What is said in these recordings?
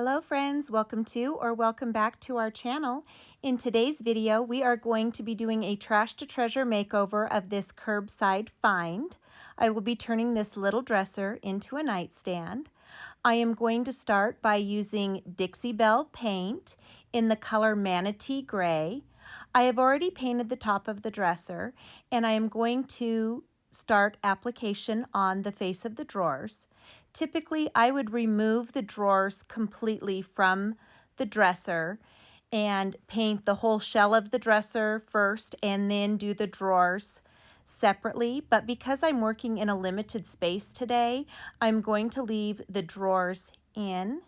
Hello friends, welcome to or welcome back to our channel. In today's video, we are going to be doing a trash to treasure makeover of this curbside find. I will be turning this little dresser into a nightstand. I am going to start by using Dixie Belle paint in the color Manatee Gray. I have already painted the top of the dresser and I am going to start application on the face of the drawers. Typically, I would remove the drawers completely from the dresser and paint the whole shell of the dresser first and then do the drawers separately. But because I'm working in a limited space today, I'm going to leave the drawers in.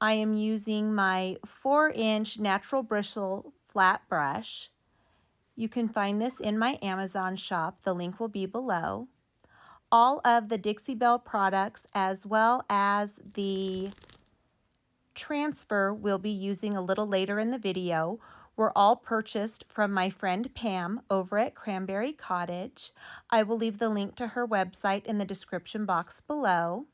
I am using my 4-inch natural bristle flat brush. You can find this in my Amazon shop. The link will be below. All of the Dixie Belle products as well as the transfer we'll be using a little later in the video were all purchased from my friend Pam over at Cranberry Cottage. I will leave the link to her website in the description box below.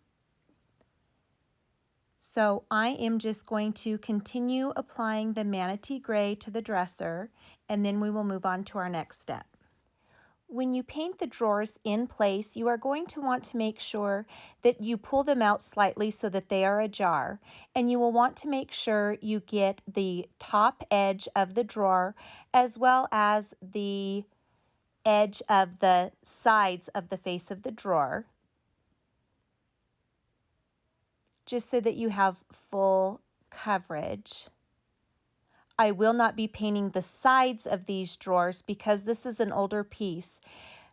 So I am just going to continue applying the Manatee Gray to the dresser, and then we will move on to our next step. When you paint the drawers in place, you are going to want to make sure that you pull them out slightly so that they are ajar. And you will want to make sure you get the top edge of the drawer as well as the edge of the sides of the face of the drawer, just so that you have full coverage. I will not be painting the sides of these drawers because this is an older piece.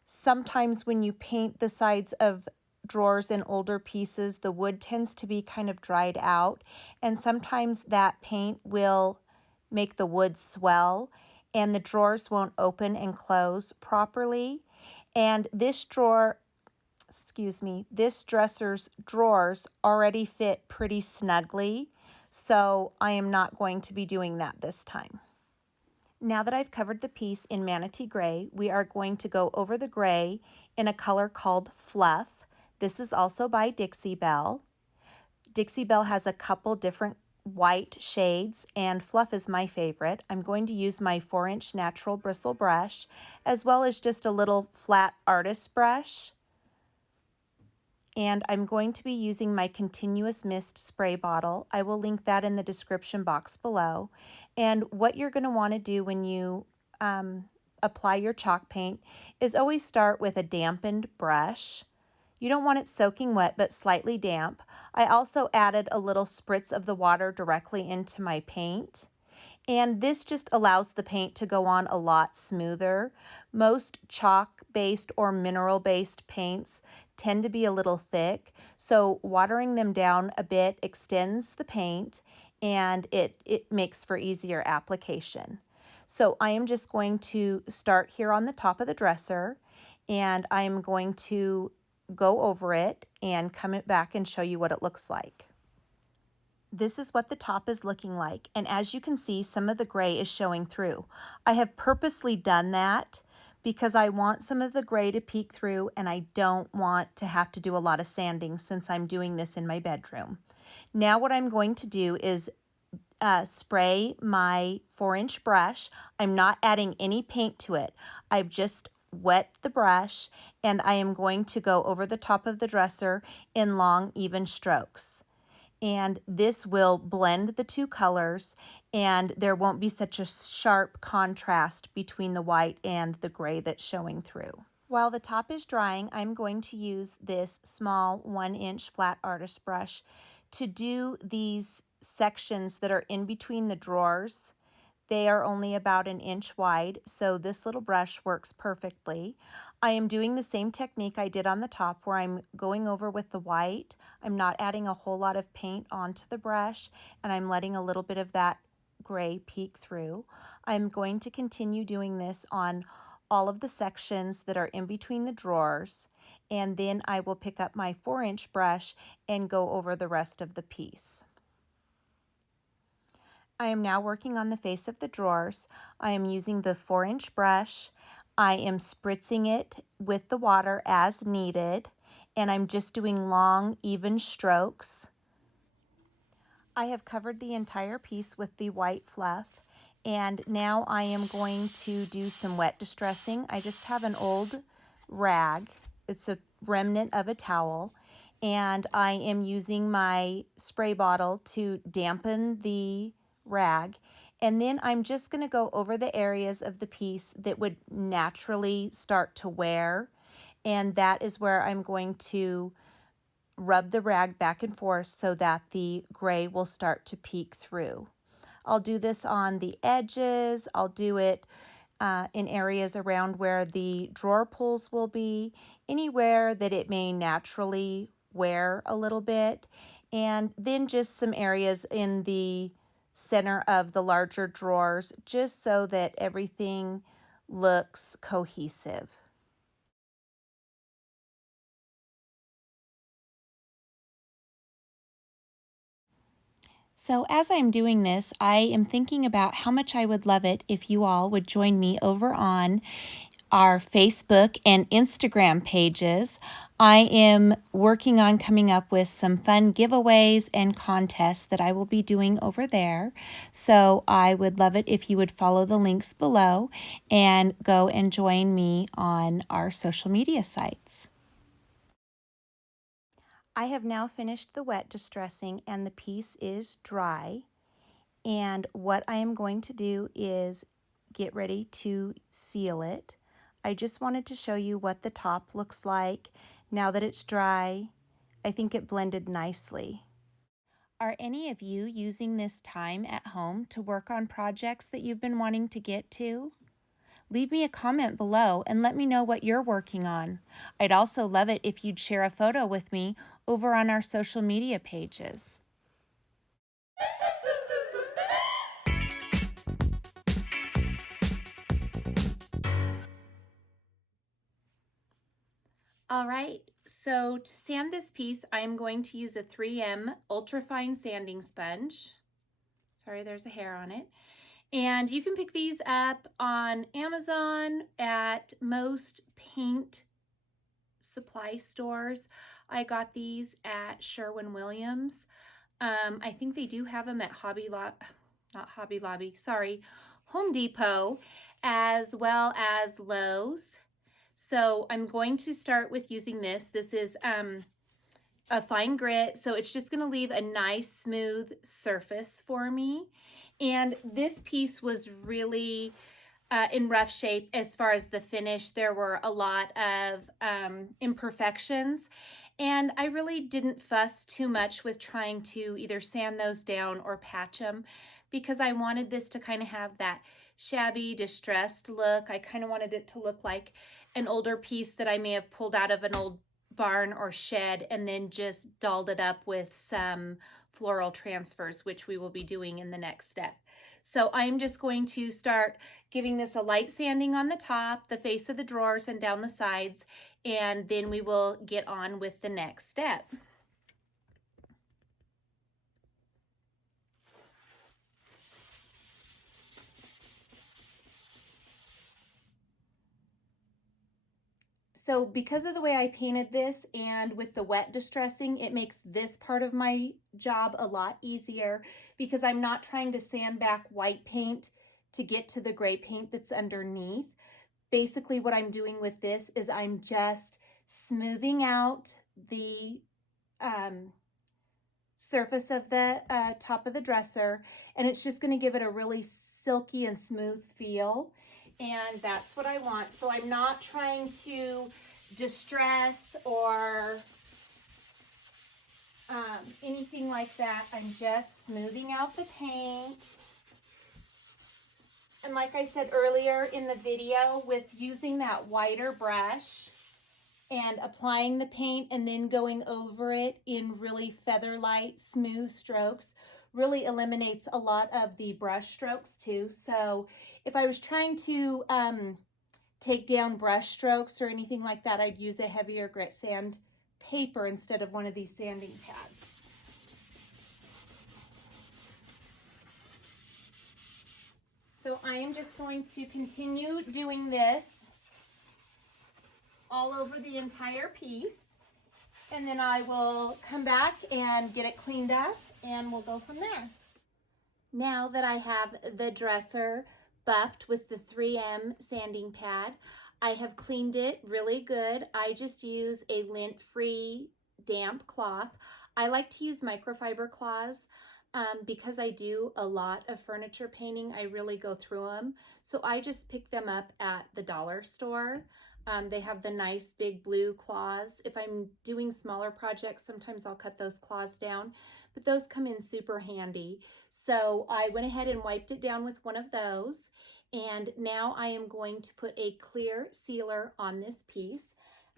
Sometimes when you paint the sides of drawers in older pieces, the wood tends to be kind of dried out, and sometimes that paint will make the wood swell and the drawers won't open and close properly. And this dresser's drawers already fit pretty snugly, so I am not going to be doing that this time. Now that I've covered the piece in Manatee Gray, we are going to go over the gray in a color called Fluff. This is also by Dixie Belle. Dixie Belle has a couple different white shades, and Fluff is my favorite. I'm going to use my 4-inch natural bristle brush, as well as just a little flat artist brush. And I'm going to be using my continuous mist spray bottle. I will link that in the description box below. And what you're going to want to do when you apply your chalk paint is always start with a dampened brush. You don't want it soaking wet, but slightly damp. I also added a little spritz of the water directly into my paint. And this just allows the paint to go on a lot smoother. Most chalk-based or mineral-based paints tend to be a little thick, so watering them down a bit extends the paint and it makes for easier application. So I am just going to start here on the top of the dresser, and I am going to go over it and come it back and show you what it looks like. This is what the top is looking like, and as you can see, some of the gray is showing through. I have purposely done that because I want some of the gray to peek through, and I don't want to have to do a lot of sanding since I'm doing this in my bedroom. Now what I'm going to do is spray my 4-inch brush. I'm not adding any paint to it. I've just wet the brush, and I am going to go over the top of the dresser in long, even strokes. And this will blend the two colors, and there won't be such a sharp contrast between the white and the gray that's showing through. While the top is drying, I'm going to use this small 1-inch flat artist brush to do these sections that are in between the drawers. They are only about 1 inch wide, so this little brush works perfectly. I am doing the same technique I did on the top where I'm going over with the white. I'm not adding a whole lot of paint onto the brush, and I'm letting a little bit of that gray peek through. I'm going to continue doing this on all of the sections that are in between the drawers, and then I will pick up my 4-inch brush and go over the rest of the piece. I am now working on the face of the drawers. I am using the 4-inch brush. I am spritzing it with the water as needed, and I'm just doing long, even strokes. I have covered the entire piece with the white fluff, and now I am going to do some wet distressing. I just have an old rag. It's a remnant of a towel, and I am using my spray bottle to dampen the rag. And then I'm just going to go over the areas of the piece that would naturally start to wear, and that is where I'm going to rub the rag back and forth so that the gray will start to peek through. I'll do this on the edges. I'll do it in areas around where the drawer pulls will be, anywhere that it may naturally wear a little bit, and then just some areas in the center of the larger drawers, just so that everything looks cohesive. So as I'm doing this, I am thinking about how much I would love it if you all would join me over on our Facebook and Instagram pages. I am working on coming up with some fun giveaways and contests that I will be doing over there. So I would love it if you would follow the links below and go and join me on our social media sites. I have now finished the wet distressing and the piece is dry. And what I am going to do is get ready to seal it. I just wanted to show you what the top looks like now that it's dry. I think it blended nicely. Are any of you using this time at home to work on projects that you've been wanting to get to? Leave me a comment below and let me know what you're working on. I'd also love it if you'd share a photo with me over on our social media pages. All right, so to sand this piece, I'm going to use a 3M ultrafine sanding sponge. Sorry, there's a hair on it. And you can pick these up on Amazon, at most paint supply stores. I got these at Sherwin-Williams. I think they do have them at Home Depot, as well as Lowe's. So I'm going to start with using this. This is a fine grit, so it's just going to leave a nice smooth surface for me. And this piece was really in rough shape as far as the finish. There were a lot of imperfections, and I really didn't fuss too much with trying to either sand those down or patch them, because I wanted this to kind of have that shabby, distressed look. I kind of wanted it to look like an older piece that I may have pulled out of an old barn or shed and then just dolled it up with some floral transfers, which we will be doing in the next step. So I'm just going to start giving this a light sanding on the top, the face of the drawers, and down the sides, and then we will get on with the next step. So because of the way I painted this and with the wet distressing, it makes this part of my job a lot easier, because I'm not trying to sand back white paint to get to the gray paint that's underneath. Basically what I'm doing with this is I'm just smoothing out the surface of the top of the dresser, and it's just going to give it a really silky and smooth feel, and that's what I want. So I'm not trying to distress or anything like that. I'm just smoothing out the paint. And like I said earlier in the video, with using that wider brush and applying the paint and then going over it in really feather light, smooth strokes, really eliminates a lot of the brush strokes too. So if I was trying to take down brush strokes or anything like that, I'd use a heavier grit sand paper instead of one of these sanding pads. So I am just going to continue doing this all over the entire piece. And then I will come back and get it cleaned up and we'll go from there. Now that I have the dresser buffed with the 3M sanding pad, I have cleaned it really good. I just use a lint-free damp cloth. I like to use microfiber cloths because I do a lot of furniture painting. I really go through them. So I just pick them up at the dollar store. They have the nice big blue claws. If I'm doing smaller projects, sometimes I'll cut those claws down, but those come in super handy. So I went ahead and wiped it down with one of those. And now I am going to put a clear sealer on this piece.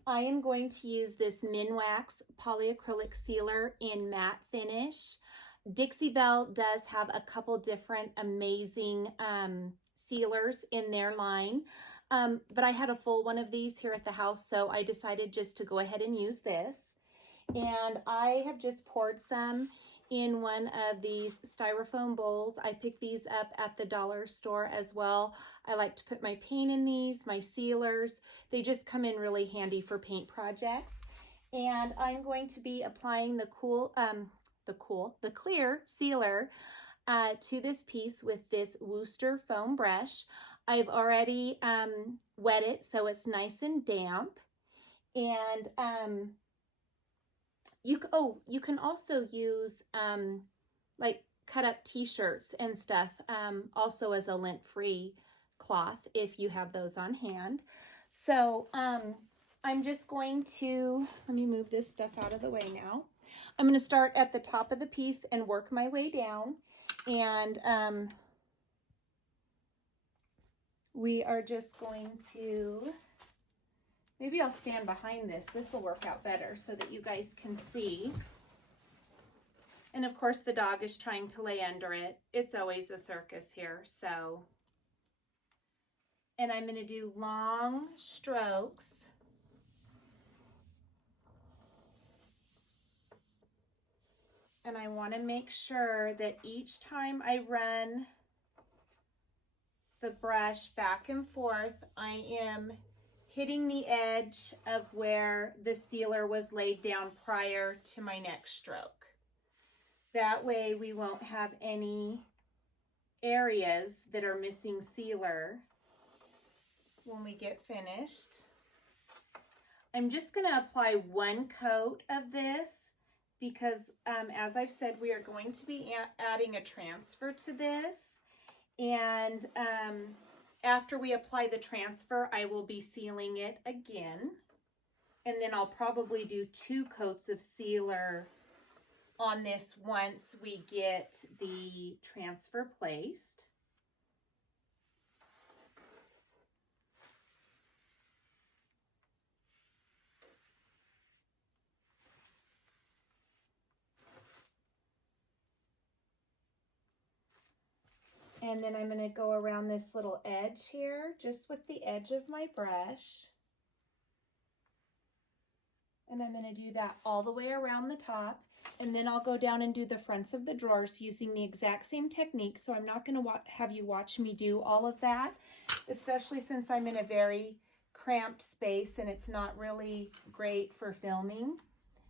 I am going to use this Minwax polyacrylic sealer in matte finish. Dixie Belle does have a couple different amazing sealers in their line. But I had a full one of these here at the house, so I decided just to go ahead and use this. And I have just poured some in one of these styrofoam bowls. I picked these up at the dollar store as well. I like to put my paint in these, my sealers. They just come in really handy for paint projects. And I'm going to be applying the clear sealer to this piece with this Wooster foam brush. I've already wet it so it's nice and damp. And you can also use like cut up t-shirts and stuff also as a lint-free cloth if you have those on hand. So I'm just going to, let me move this stuff out of the way now. I'm going to start at the top of the piece and work my way down. And we are just going to, maybe I'll stand behind this. This will work out better so that you guys can see. And of course the dog is trying to lay under it. It's always a circus here, so. And I'm going to do long strokes. And I want to make sure that each time I run the brush back and forth, I am hitting the edge of where the sealer was laid down prior to my next stroke. That way we won't have any areas that are missing sealer when we get finished. I'm just going to apply one coat of this because as I've said, we are going to be adding a transfer to this. And after we apply the transfer, I will be sealing it again. And then I'll probably do 2 coats of sealer on this once we get the transfer placed. And then I'm going to go around this little edge here, just with the edge of my brush. And I'm going to do that all the way around the top. And then I'll go down and do the fronts of the drawers using the exact same technique. So I'm not going to have you watch me do all of that, especially since I'm in a very cramped space and it's not really great for filming.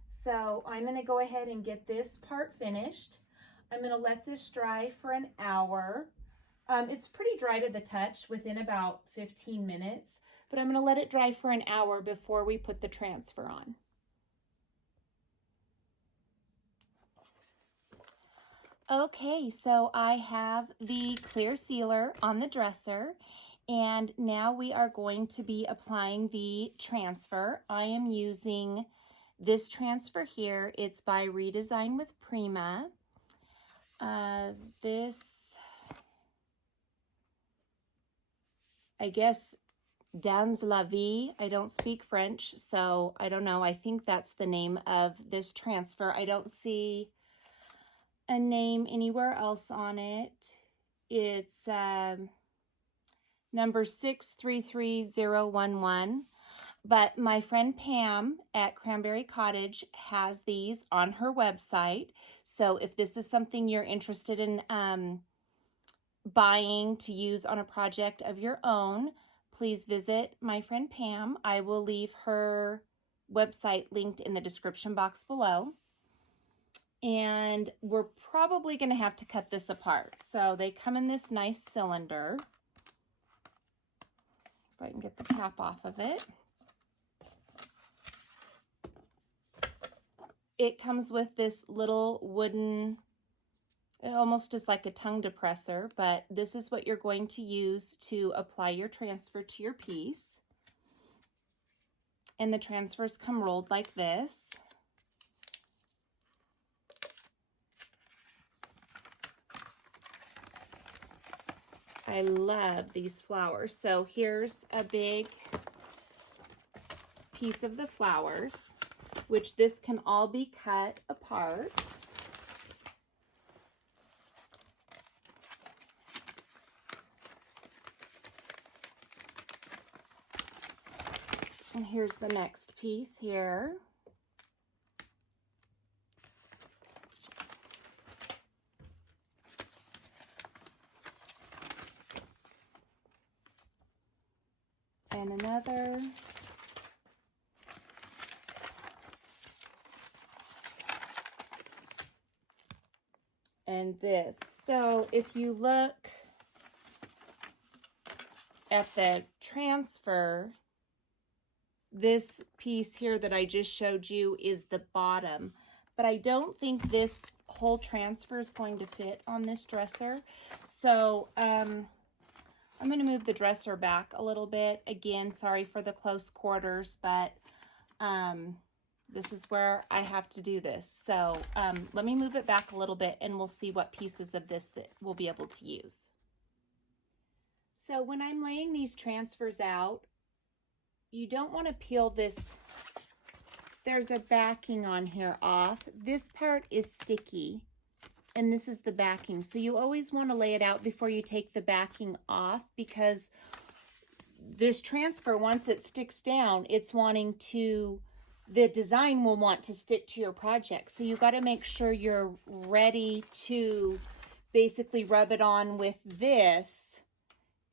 So I'm going to go ahead and get this part finished. I'm going to let this dry for an hour. It's pretty dry to the touch within about 15 minutes, but I'm going to let it dry for an hour before we put the transfer on. Okay, so I have the clear sealer on the dresser, and now we are going to be applying the transfer. I am using this transfer here. It's by Redesign with Prima. This, I guess, Dans la Vie. I don't speak French, so I don't know. I think that's the name of this transfer. I don't see a name anywhere else on it. It's number 633011. But my friend Pam at Cranberry Cottage has these on her website. So if this is something you're interested in buying to use on a project of your own, please visit my friend Pam. I will leave her website linked in the description box below. And we're probably going to have to cut this apart. So they come in this nice cylinder. If I can get the cap off of it. It comes with this little wooden, almost just like a tongue depressor, but this is what you're going to use to apply your transfer to your piece. And the transfers come rolled like this. I love these flowers. So here's a big piece of the flowers, which this can all be cut apart. And here's the next piece here. And another. And this. So if you look at the transfer, this piece here that I just showed you is the bottom, but I don't think this whole transfer is going to fit on this dresser. So I'm going to move the dresser back a little bit. Again, sorry for the close quarters, but this is where I have to do this. So let me move it back a little bit and we'll see what pieces of this that we'll be able to use. So when I'm laying these transfers out, you don't want to peel this. There's a backing on here off. This part is sticky and this is the backing. So you always want to lay it out before you take the backing off, because this transfer, once it sticks down, it's wanting to, the design will want to stick to your project. So you got to make sure you're ready to basically rub it on with this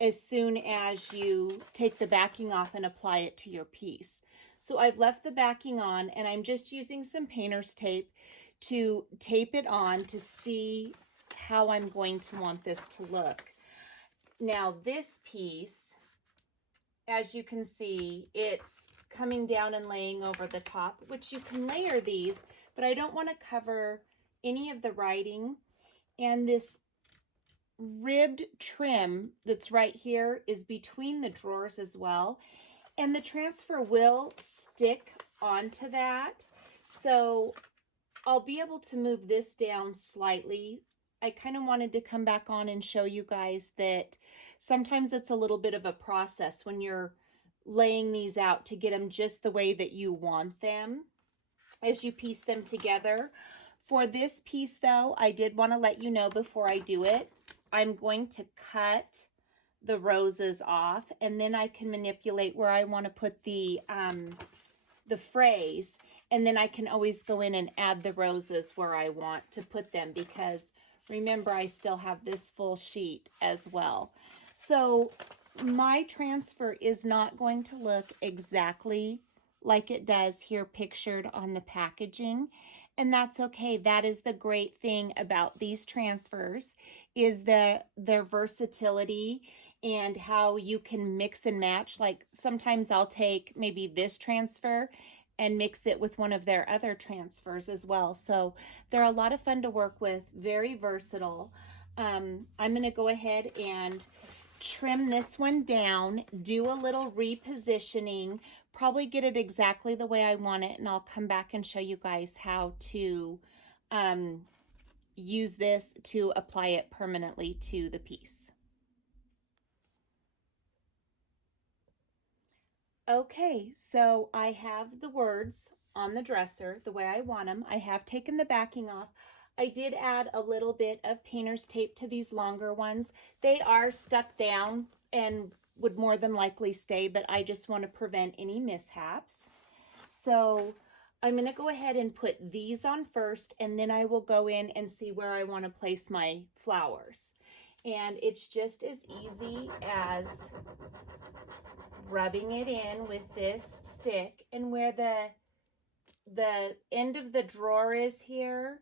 as soon as you take the backing off and apply it to your piece. So I've left the backing on and I'm just using some painter's tape to tape it on to see how I'm going to want this to look. Now this piece, as you can see, it's coming down and laying over the top, which you can layer these, but I don't want to cover any of the writing. And this ribbed trim that's right here is between the drawers as well. And the transfer will stick onto that. So I'll be able to move this down slightly. I kind of wanted to come back on and show you guys that sometimes it's a little bit of a process when you're laying these out to get them just the way that you want them as you piece them together. For this piece though, I did want to let you know before I do it, I'm going to cut the roses off and then I can manipulate where I want to put the phrase, and then I can always go in and add the roses where I want to put them, because remember I still have this full sheet as well. So my transfer is not going to look exactly like it does here pictured on the packaging. And that's okay. That is the great thing about these transfers, is their versatility and how you can mix and match. Like sometimes I'll take maybe this transfer and mix it with one of their other transfers as well. So they're a lot of fun to work with, very versatile. I'm going to go ahead and trim this one down, do a little repositioning, probably get it exactly the way I want it, and I'll come back and show you guys how to use this to apply it permanently to the piece. Okay, so I have the words on the dresser the way I want them. I have taken the backing off. I did add a little bit of painter's tape to these longer ones. They are stuck down and would more than likely stay, but I just want to prevent any mishaps. So I'm going to go ahead and put these on first, and then I will go in and see where I want to place my flowers. And it's just as easy as rubbing it in with this stick, and where the the end of the drawer is here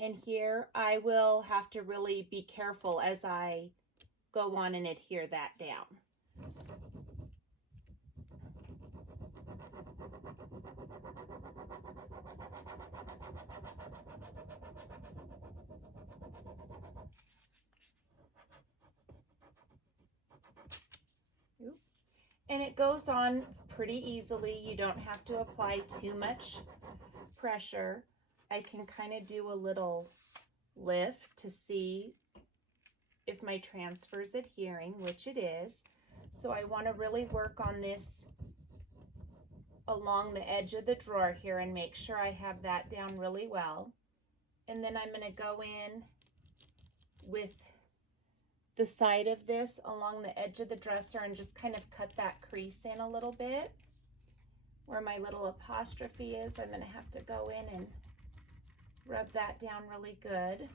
and here, I will have to really be careful as I go on and adhere that down. And it goes on pretty easily. You don't have to apply too much pressure. I can kind of do a little lift to see if my transfer is adhering, which it is. So I want to really work on this along the edge of the drawer here and make sure I have that down really well. And then I'm going to go in with the side of this along the edge of the dresser and just kind of cut that crease in a little bit. Where my little apostrophe is, I'm going to have to go in and rub that down really good.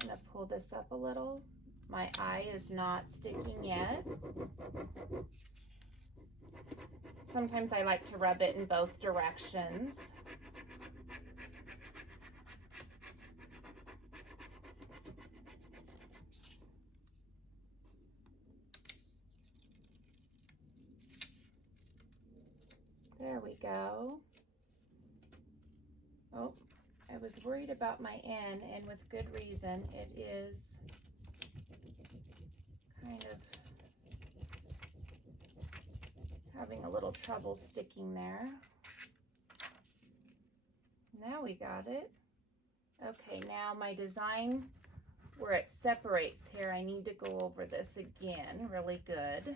I'm going to pull this up a little. My eye is not sticking yet. Sometimes I like to rub it in both directions. There we go. Oh, I was worried about my end, and with good reason. It is kind of having a little trouble sticking there. Now we got it. Okay, now my design where it separates here, I need to go over this again really good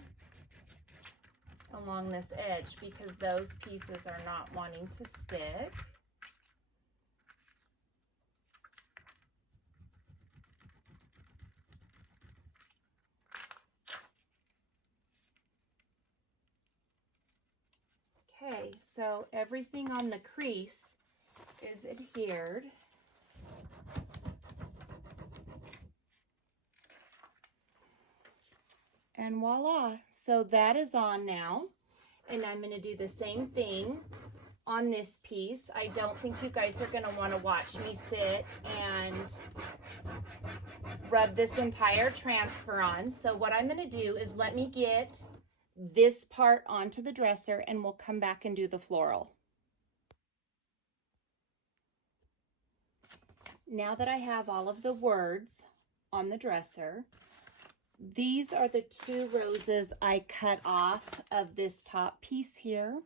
along this edge because those pieces are not wanting to stick. Okay, so everything on the crease is adhered. And voila, so that is on now. And I'm going to do the same thing on this piece. I don't think you guys are going to want to watch me sit and rub this entire transfer on. So what I'm going to do is let me get this part onto the dresser and we'll come back and do the floral. Now that I have all of the words on the dresser, these are the 2 roses I cut off of this top piece here.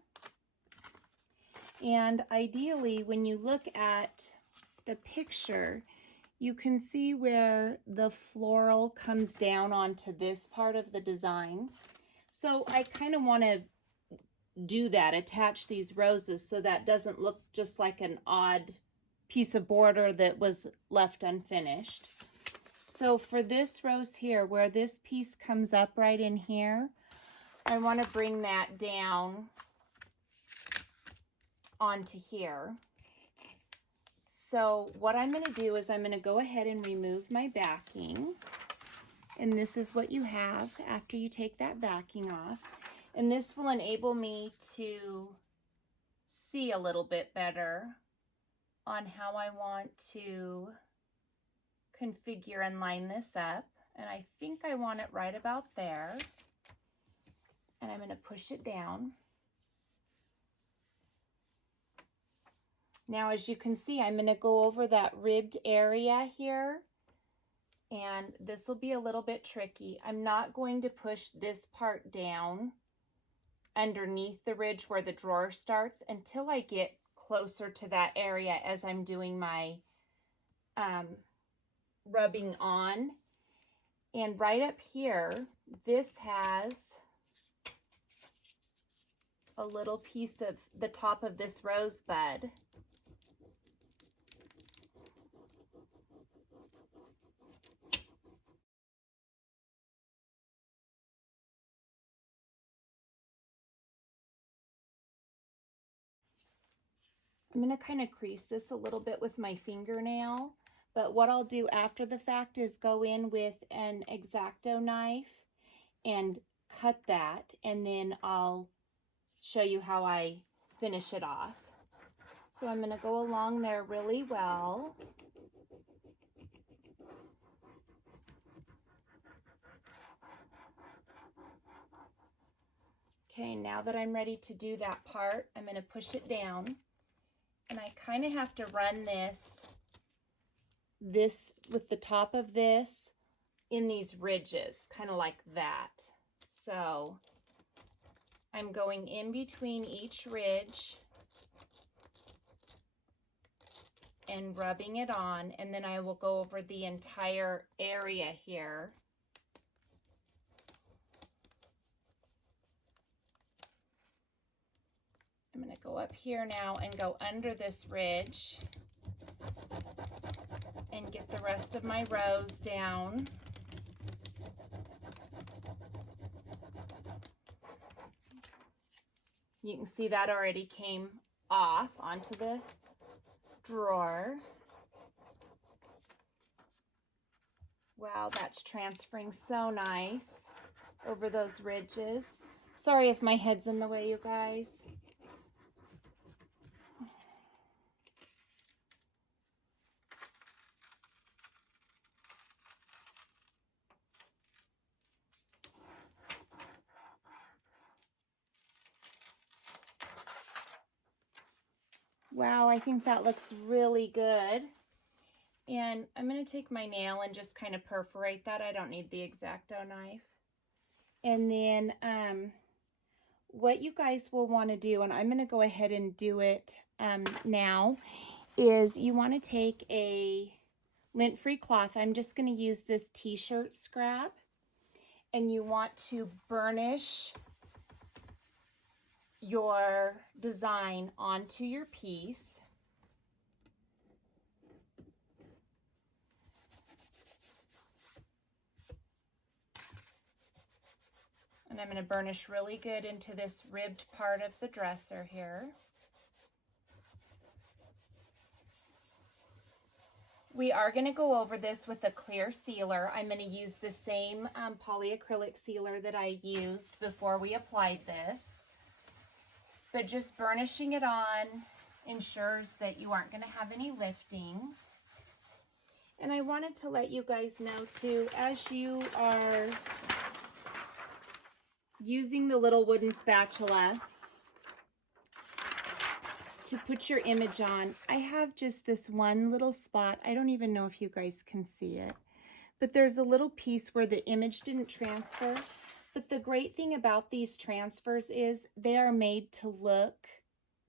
And ideally, when you look at the picture, you can see where the floral comes down onto this part of the design. So I kind of want to do that, attach these roses so that doesn't look just like an odd piece of border that was left unfinished. So for this rose here, where this piece comes up right in here, I want to bring that down onto here. So what I'm going to do is I'm going to go ahead and remove my backing. And this is what you have after you take that backing off. And this will enable me to see a little bit better on how I want to configure and line this up. And I think I want it right about there. And I'm going to push it down. Now, as you can see, I'm going to go over that ribbed area here. And this will be a little bit tricky. I'm not going to push this part down underneath the ridge where the drawer starts until I get closer to that area as I'm doing my rubbing on. And right up here, this has a little piece of the top of this rosebud. I'm going to kind of crease this a little bit with my fingernail, but what I'll do after the fact is go in with an X-Acto knife and cut that, and then I'll show you how I finish it off. So I'm going to go along there really well. Okay, now that I'm ready to do that part, I'm going to push it down. And I kind of have to run this with the top of this in these ridges, kind of like that. So I'm going in between each ridge and rubbing it on, and then I will go over the entire area here. I'm going to go up here now and go under this ridge and get the rest of my rows down. You can see that already came off onto the drawer. Wow, that's transferring so nice over those ridges. Sorry if my head's in the way, you guys. Wow, I think that looks really good. And I'm going to take my nail and just kind of perforate that. I don't need the X-Acto knife. And then what you guys will want to do, and I'm going to go ahead and do it now, is you want to take a lint-free cloth. I'm just going to use this t-shirt scrap. And you want to burnish your design onto your piece. And I'm going to burnish really good into this ribbed part of the dresser here. We are going to go over this with a clear sealer. I'm going to use the same polyacrylic sealer that I used before we applied this. But just burnishing it on ensures that you aren't going to have any lifting. And I wanted to let you guys know too, as you are using the little wooden spatula to put your image on, I have just this one little spot. I don't even know if you guys can see it, but there's a little piece where the image didn't transfer. But the great thing about these transfers is they are made to look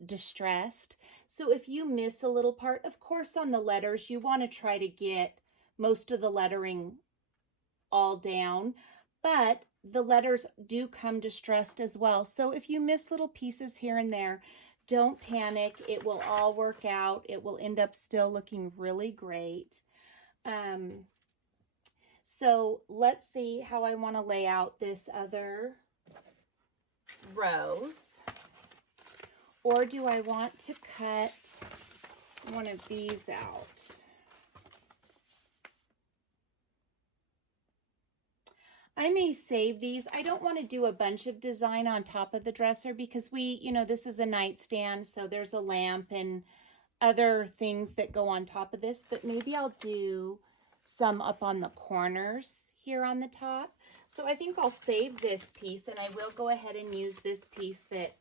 distressed. So if you miss a little part, of course on the letters, you want to try to get most of the lettering all down, but the letters do come distressed as well. So if you miss little pieces here and there, don't panic. It will all work out. It will end up still looking really great. So let's see how I want to lay out this other rows. Or do I want to cut one of these out? I may save these. I don't want to do a bunch of design on top of the dresser because this is a nightstand, so there's a lamp and other things that go on top of this, but maybe I'll do some up on the corners here on the top. So I think I'll save this piece, and I will go ahead and use this piece that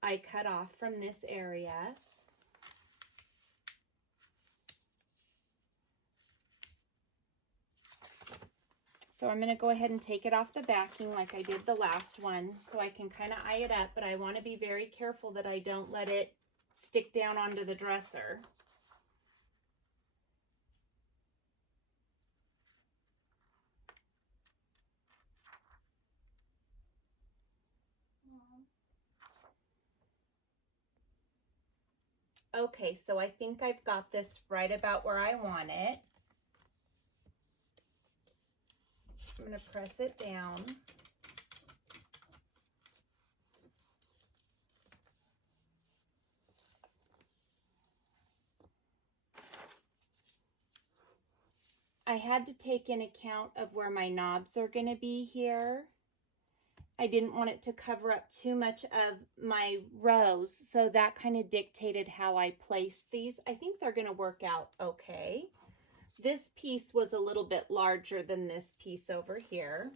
I cut off from this area. So I'm going to go ahead and take it off the backing like I did the last one so I can kind of eye it up, but I want to be very careful that I don't let it stick down onto the dresser. Okay, so I think I've got this right about where I want it. I'm going to press it down. I had to take in account of where my knobs are going to be here. I didn't want it to cover up too much of my rows, so that kind of dictated how I placed these. I think they're going to work out okay. This piece was a little bit larger than this piece over here.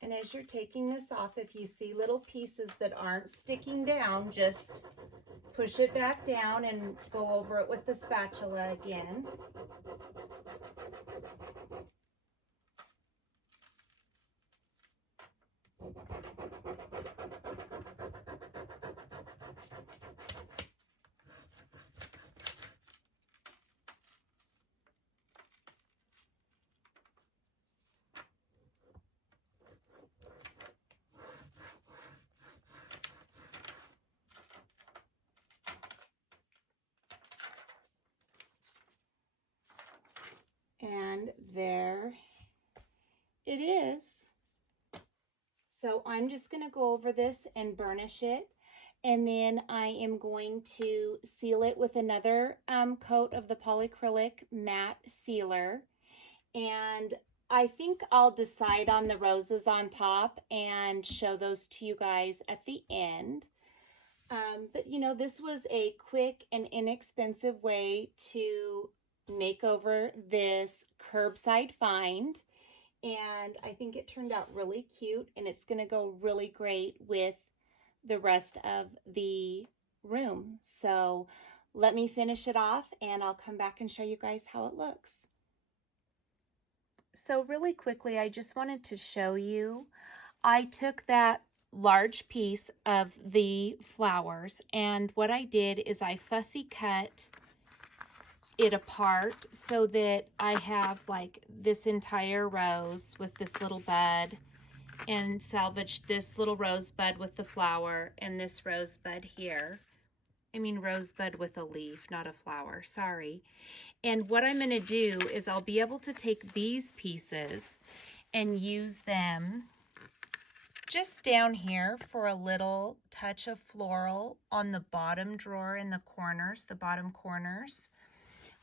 And as you're taking this off, if you see little pieces that aren't sticking down, just push it back down and go over it with the spatula again. And there it is. So I'm just going to go over this and burnish it. And then I am going to seal it with another coat of the polyacrylic matte sealer. And I think I'll decide on the roses on top and show those to you guys at the end. But you know, this was a quick and inexpensive way to make over this curbside find. And I think it turned out really cute, and it's going to go really great with the rest of the room. So let me finish it off and I'll come back and show you guys how it looks. So really quickly, I just wanted to show you, I took that large piece of the flowers, and what I did is I fussy cut it apart so that I have like this entire rose with this little bud, and salvaged this little rosebud with the flower and this rosebud here. I mean rosebud with a leaf, not a flower, sorry. And what I'm going to do is I'll be able to take these pieces and use them just down here for a little touch of floral on the bottom drawer in the corners, the bottom corners.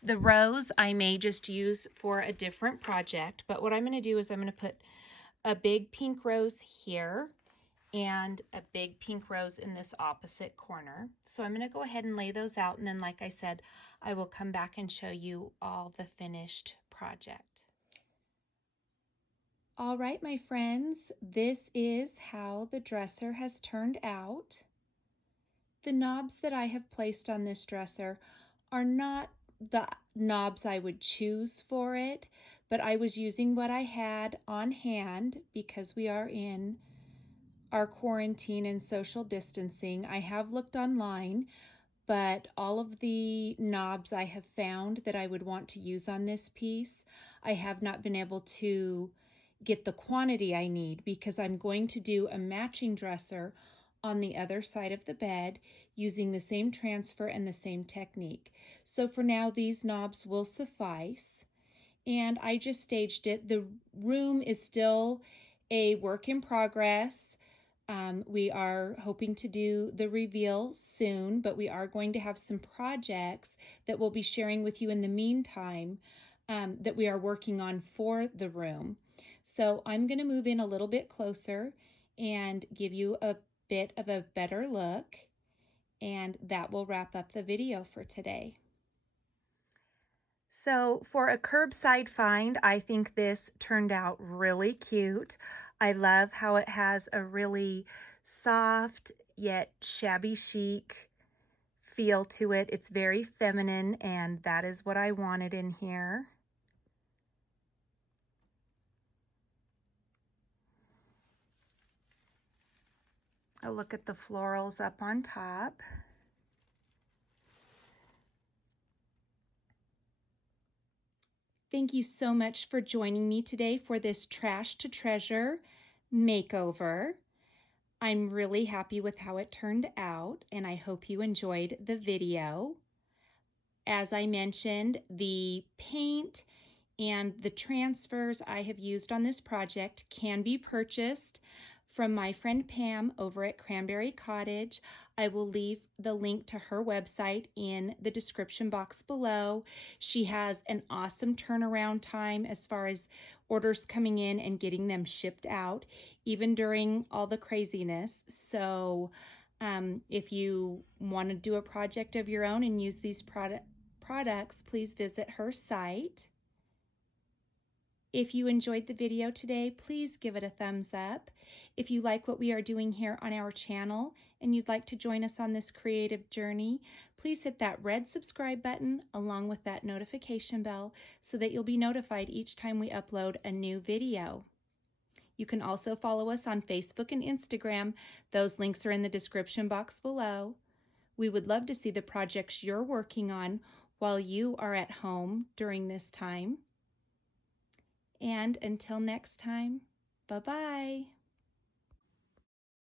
The rose I may just use for a different project, but what I'm going to do is I'm going to put a big pink rose here and a big pink rose in this opposite corner. So I'm going to go ahead and lay those out, and then like I said, I will come back and show you all the finished project. All right, my friends, this is how the dresser has turned out. The knobs that I have placed on this dresser are not the knobs I would choose for it, but I was using what I had on hand because we are in our quarantine and social distancing. I have looked online, but all of the knobs I have found that I would want to use on this piece, I have not been able to get the quantity I need because I'm going to do a matching dresser on the other side of the bed using the same transfer and the same technique. So for now, these knobs will suffice. And I just staged it. The room is still a work in progress. We are hoping to do the reveal soon, but we are going to have some projects that we'll be sharing with you in the meantime that we are working on for the room. So I'm going to move in a little bit closer and give you a bit of a better look, and that will wrap up the video for today. So for a curbside find, I think this turned out really cute. I love how it has a really soft yet shabby chic feel to it. It's very feminine, and that is what I wanted in here. Oh, look at the florals up on top. Thank you so much for joining me today for this Trash to Treasure makeover. I'm really happy with how it turned out, and I hope you enjoyed the video. As I mentioned, the paint and the transfers I have used on this project can be purchased from my friend Pam over at Cranberry Cottage. I will leave the link to her website in the description box below. She has an awesome turnaround time as far as orders coming in and getting them shipped out, even during all the craziness. So if you want to do a project of your own and use these products, please visit her site. If you enjoyed the video today, please give it a thumbs up. If you like what we are doing here on our channel and you'd like to join us on this creative journey, please hit that red subscribe button along with that notification bell so that you'll be notified each time we upload a new video. You can also follow us on Facebook and Instagram. Those links are in the description box below. We would love to see the projects you're working on while you are at home during this time. And until next time, bye-bye.